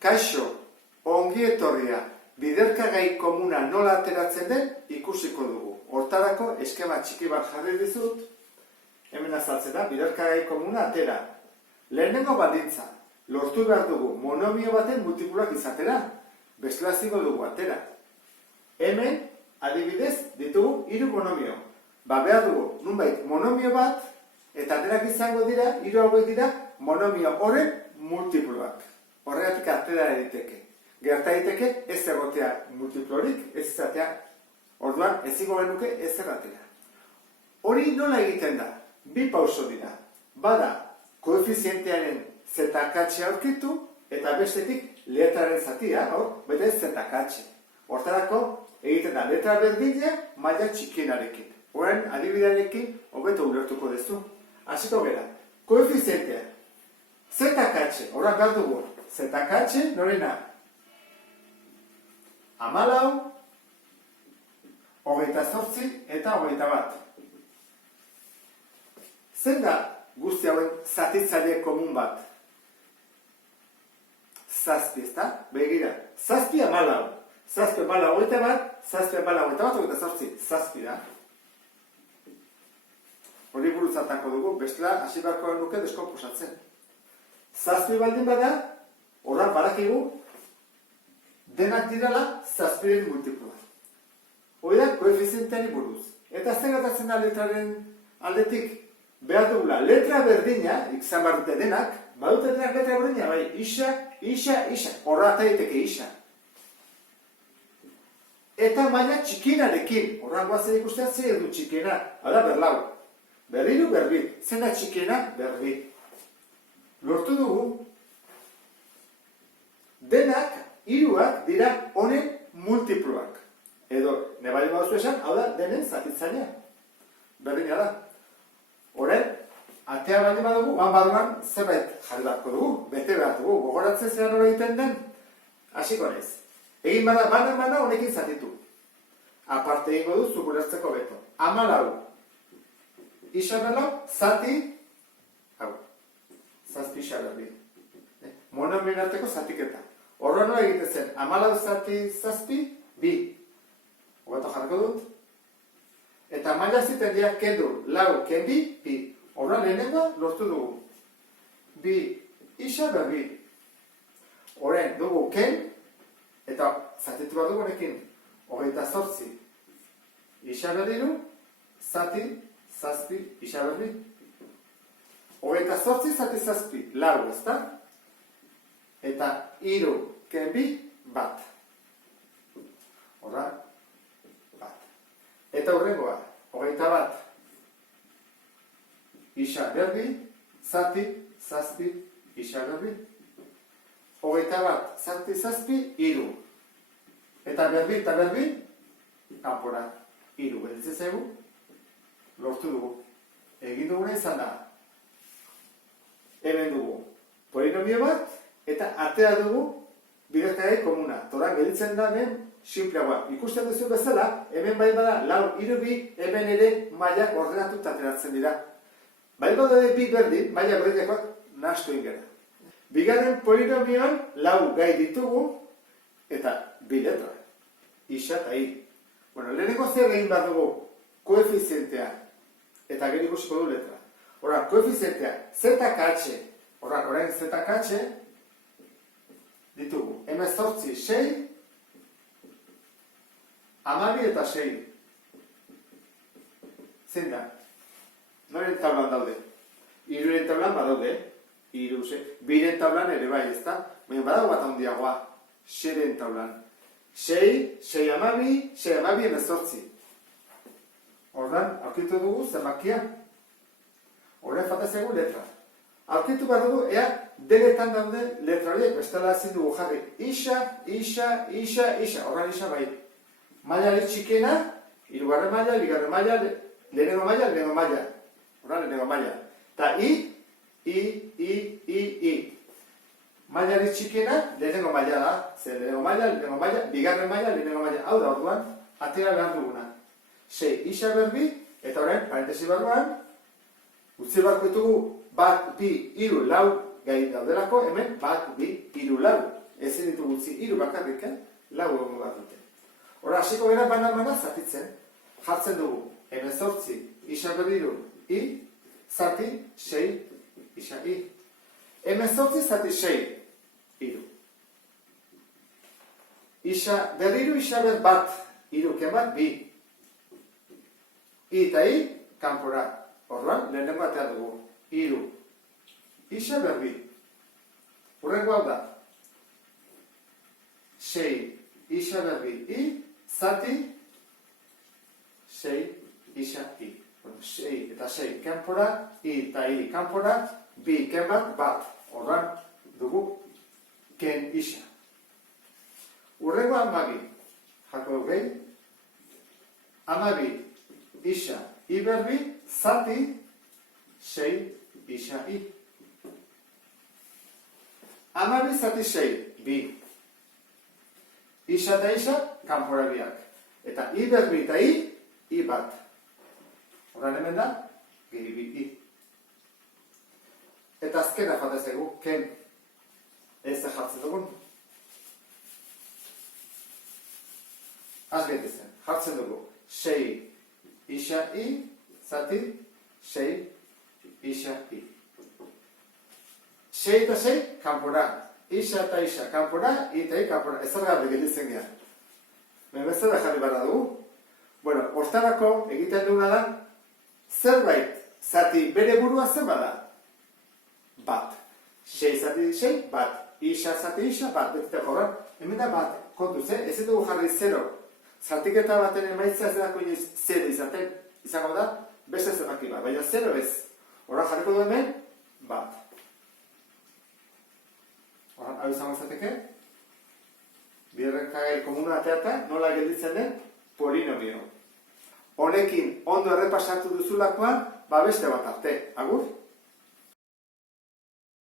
Kaixo, ongi etorria, biderkagai komuna nola ateratzen den ikusiko dugu. Hortarako eskema txiki bat jarri dizut, hemen azaltzen da, biderkagai komuna atera. Lehenengo baldintza, lortu behar dugu monomio baten multiploak izatera, bestela ezingo dugu atera. Hemen, adibidez, ditugu 3 monomio. Behar dugu, nunbait, monomio bat, eta aterak izango dira, 3 hauek dira, monomio horren multiploak. Horregatik atera eriteke. Gerta daiteke ez egotea multiplorik, ez izatea, orduan ezingo genuke ez erratera. Hori nola egiten da? 2 pauso dira. Bada, koefizientearen zetakatxe aurkitu, eta bestetik letraren zatia, bete zetakatxe. Hortarako egiten da letra berdina maila txikienarekin. Horren adibidearekin hobeto ulertuko duzu. Hasiko gera, koefizientea. Zetakatxe, horrak behar dugu. Zetakatxe, norena? 14, 28 eta 21. Zer da guzti hauen zatitzaile komun bat? 7, ezta? Begira, 7, 14. 7, 14, 21, 7, 14, 21, 28, 7 da. Hori burutzatako dugu, bestela hasi beharko nuke deskonposatzen. 7 baldin bada, horrak badakigu, denak dirala 7-ren multiploa. Hori da, koefizienteari buruz. Eta zer gertatzen da letraren aldetik? Behar dugula, letra berdina, izan behar dute denak, badute denak letra berdina, bai, isa, isa, isa. Horra eta daiteke isa. Eta maila txikienarekin, horran guazen ikustea zer edu txikiena, hada berlau. Berriru, berri, zena txikiena, berri. Lortu dugu, denak, 3ak dira honen multiploak. Edo, nebali baduzu esan, hau da, denen zatitzailea. Berdina da. Horren, atea baldin badugu, barruan zerbait jarri beharko dugu, bete behar dugu, gogoratzen zelan hori egiten den, hasiko naiz. Egin bada, bana honekin zatitu. Aparte egingo du, zukulertzeko beto. 14. Isabelo, zati, hau, zazpi isaberri. Monomioen arteko zatiketa. Horra nola egiten zen, 14 zati zazpi, 2. Hogato jarriko dut. Eta maila ziten dira kendu, lau, ken bi, bi. Horra lehenengoa lortu dugu. 2 isaberri. Horren dugu ken, eta zatitu behar dugu honekin. 28 isaberriru, zati, zazpi, isaberri. 28 zati zazpi, lau, ezta? Eta 3, ken bi, bat. Horra, bat. Eta hurrengoa, 21, isaberri, zati, zazpi, isaberri. 21, zati, zazpi, 3. Eta berbi eta berbi, kanpora, 3. Beditzen zaigu, lortu dugu. Egin duguna izan da. Hemen dugu polinomio bat, eta atea dugu biderkagai komuna. Toran gelditzen da hemen sinpleagoa. Ikusten duzu bezala, hemen bai bada lau, 3, 2, hemen ere mailak ordenatu ateratzen dira. Bai bada bi berdin, maila berdinakoak nahastu ingera. Bigarren polinomioan lau gai ditugu, eta 2 letra. Isa eta i. Bueno, lehenengo zer egin behar dugu koefizientea, eta gero ikusiko du letra. Horra, koefizientea, zetakatxe, horra, orain zetakatxe, ditugu, 18, 6, 12 eta 6. Zein da? Noren tablan daude? 3-ren tablan badaude, 3, 6, 2-ren tablan ere bai, ezta? Baina badago bat handiagoa, 6-ren tablan. 6, 6, 12, 6, 12, 18. Horran, aurkitu dugu zenbakia. Horren fatazegu letra. Aurkitu behar dugu, ea, denetan daude letra horiek, bestela ezin dugu jarri. Isa, isa, isa, isa. Horran isa bai. Mailari txikena, 3. maila, 2. maila, lehenengo maila, lehenengo maila. Horran, lehenengo maila. Ta I. Mailari txikena, lehenengo maila da. Zer, lehenengo maila, 2. maila, lehenengo maila. Hau da, orduan, atera behar duguna. 6 isa berbi, eta horren, parentesi barruan, utzi barko ditugu, 1, 2, 3, 4 gai daudelako, hemen, 1, 2, 3, 4. ezin ditu gutzi, 3 bakarrik, lau egon bat dute. Hora, hasiko gara banan-bana zatitzen, jartzen dugu, 18, isa berriru, i, zati, 6, isa, i. 18 zati 6, iru. Isa berriru, isa ber bat, iruken bat, bi. I eta i, kanpora. Orduan, lehenengo atea dugu, iru. Isa berbi. Hurrengo hau da. 6, isa berbi, i, zati, 6, isa, i. 6 eta 6 kanpora, i eta i kanpora, bi ken bat. Orduan, dugu, ken isa. Hurrengo amabi. Jako dugu gehi. Amabi, isa, i berbi, zati, 6, isa, i. Amabi zati 6, bi. Isa eta isa, kanpora biak. Eta i berbi eta i bat. Horren hemen da, gehi bi, i. Eta azkena falta zaigu, ken. Ez da jartzen dugun. Azgetizen, jartzen dugu. 6, isa, i, zati, 6, isa, i. 6 eta 6, kanpora. Isa eta isa, kanpora, i eta i kanpora. Ez argarri gelditzen gara. Bezala jarri barra dugu. Bueno, hortarako egiten duguna da, zerbait, zati bere burua zer bada? Bat. 6 zati 6, bat. Isa zati isa, bat. Betita jorran, hemen da bat. Kontuz, ez dugu jarri 0. Zatiketa baten emaitza ez dako inoiz 0 izaten. Izango da, beste zerraki bat. Baina 0 ez. Horra jarriko du hemen, bat. Horra, hau izango zateke. Biderkagai komuna ateata, nola gelditzen den, polinomio. Honekin ondo errepasatu duzulakoan, beste bat arte. Agur?